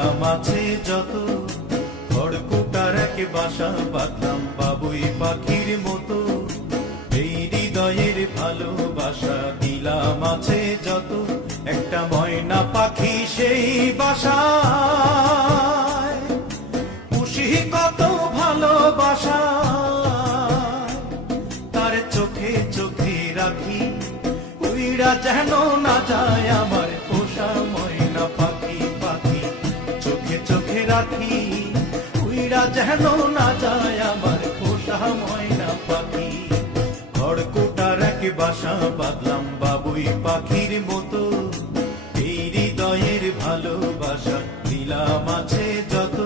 দিলাম আছে যত, খড়কুটার এক বাসা বাঁধলাম বাবুই পাখির মতো। এই হৃদয়ের ভালোবাসা দিলাম আছে যত, একটা ময়না পাখি সেই বাসায় খুশি কত ভালোবাসা, তার চোখে চোখে রাখি উইরা যেন না যায় আমার পোষা ময়না পাখি। পাখি চোখে চোখে রাখি উইরা যেন না যায় আমার পোষা ময়না পাখি। খড়কুটার এক বাসা বাঁধলাম বাবুই পাখির মতো, এই হৃদয়ের ভালোবাসা দিলাম আছে যত।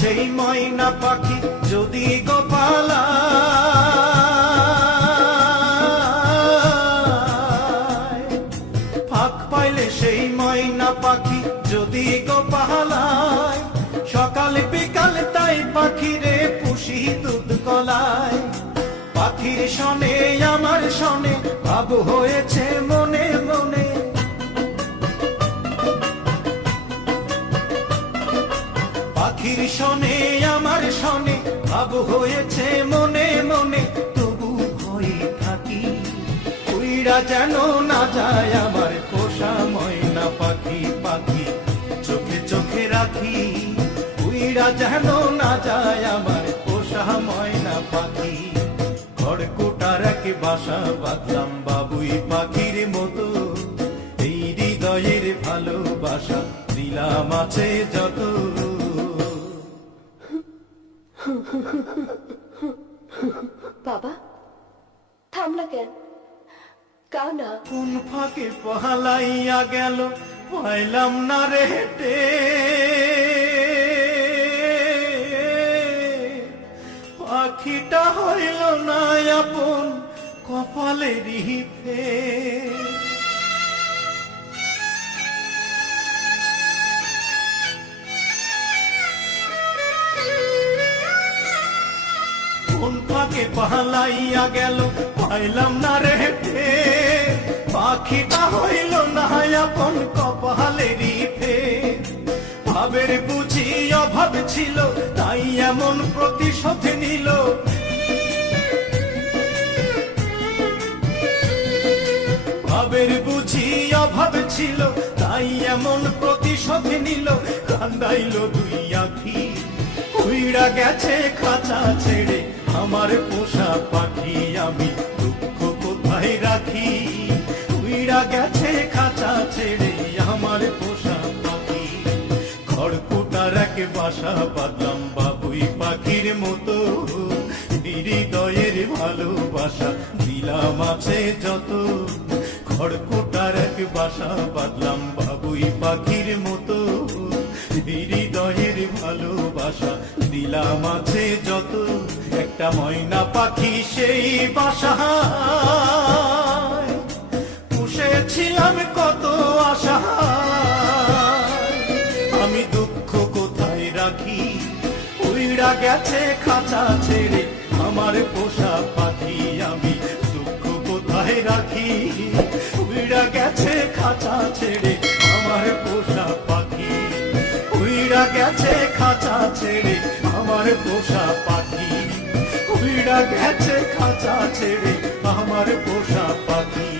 সেই ময়না পাখি যদি গোপালা ফাঁক পাইলে, সেই ময়না পাখি যদি গোপালায়, সকালে বিকালে তাই পাখিরে পুষি দুধ কলায়। পাখির শনে আমার শনে ভাব হয়েছে মনে মনে, পাখির শনে আমার শনে ভাব হয়েছে মনে মনে। তবু ভয়ে থাকি উইরা যেন না যায় আমার পোষা ময়না পাখি। পাখি চোখে চোখে রাখি উইরা যেন না যায় আমার পোষা ময়না পাখি। খড়কুটার এক বাসা বাঁধলাম বাবুই পাখির মতো, এই হৃদয়ের ভালোবাসা দিলাম আছে যত। বাবা থামলা কেন? কাও না। কোন ফাঁকে পহালাইয়া গেল পাইলাম না রে হেঁটে, পাখিটা হইল না আপন কপালেরই ফের। কোন ফাঁকে পালাইয়া গেল পাইলাম না রে হেঁটে, পাখিটা হইল না আপন কপালেরই ফের। ভাবের বুঝি অভাব ছিল তাই এমন প্রতিশোধ নিল, ভাবের বুঝি অভাব ছিল তাই এমন প্রতিশোধ নিল। কান্দাইল দুই আখি উইরা গেছে খাঁচা ছেড়ে আমার পোষা পাখি। আমি দুঃখ কোথায় রাখি উইরা গেছে খাঁচা ছেড়ে আমার পোষা পাখি। খড়কুটার এক বাসা বাঁধলাম বাবুই পাখির মতো, হৃদয়ের ভালোবাসা দিলাম আছে যত। খড়কুটার এক বাসা বাঁধলাম বাবুই পাখির মতো, হৃদয়ের ভালোবাসা দিলাম আছে যত। একটা ময়না পাখি সেই বাসায় পুষেছিলাম কত আশা, আমি দুঃখ কোথায় রাখি উইরা গেছে খাঁচা ছেড়ে আমার পোষা পাখি। আমি দুঃখ কোথায় রাখি উইরা গেছে খাঁচা ছেড়ে আমার পোষা পাখি। উইরা গেছে খাঁচা ছেড়ে আমার পোষা পাখি, উইরা গেছে খাঁচা ছেড়ে আমার পোষা পাখি।